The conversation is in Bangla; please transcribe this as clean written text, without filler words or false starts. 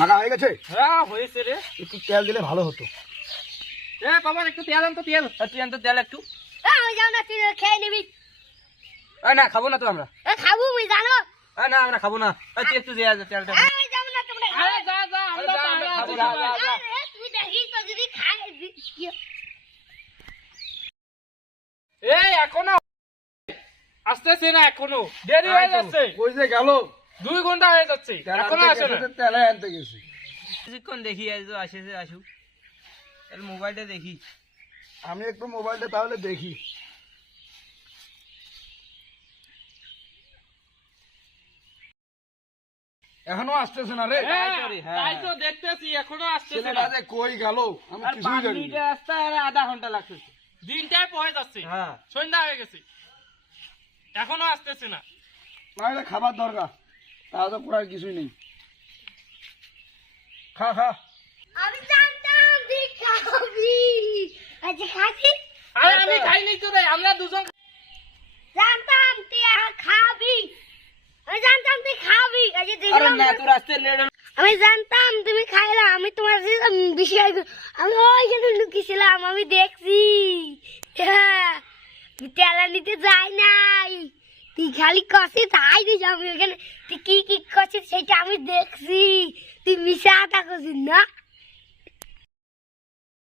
মাখা হয়ে গেছে? হ্যাঁ হয়েছে রে। একটু তেল দিলে ভালো হতো। এ বাবা একটু তেল আন তো, তেল তুই আন তো তেল একটু। যাও না, তুই খেয়ে নিবি। না খাবো না তো আমরা। খাবো আমি, জানো। না আমরা খাবো না। তুই একটু দিয়ে তেলটা। আমি যাবো না, তোমরা যা যা, আমরা খাবো না। তুই দেখি তো যদি খাই। এই এখনো আসতেছে না, এখনো দেরি হয়ে যাচ্ছে। কই যে গেল? 2 ঘন্টা হয়ে যাচ্ছে, এখনো আসে না। তেলে আনতে গেছি। কিছুক্ষণ দেখি আসে আসুক, তাহলে মোবাইলটা দেখি। আমি একটু মোবাইলটা তাহলে দেখি। এখনো আসতেছে না রে। তাই তো দেখতেছি, এখনো আসতেছে ছেলেটা না। যে কই গেল আমি আর কিছুই 5 জানি মিনিটের না। রাস্তা আর আধা ঘন্টা লাগতেছে। দিনটাই পড়ে যাচ্ছে, হ্যাঁ সন্ধ্যা হয়ে গেছে, এখনো আসতেছে না। নাহলে খাবার দরকার, তাহলে তো পুরার কিছুই নেই। খা খা। আমি জানতাম তুই খাবি। আচ্ছা খাবি? আরে আমি খাইনি তো রে, আমরা দুজন। জানতাম তুই খাবি। আমি জানতাম তুই খাবি। আচ্ছা আরে দেখলাম না, তোর আসতে লেট হলো। আমি জানতাম তুমি খাইলা। আমি তোমার বিষয় আমি ওইখানে লুকিয়েছিলাম, আমি দেখছি। হ্যাঁ, তেলা নিতে যাই নাই, তুই খালি কষে তাই দিস। আমি ওইখানে তুই কি কি করছিস সেটা আমি দেখছি। তুই মিশা থাকছিস না।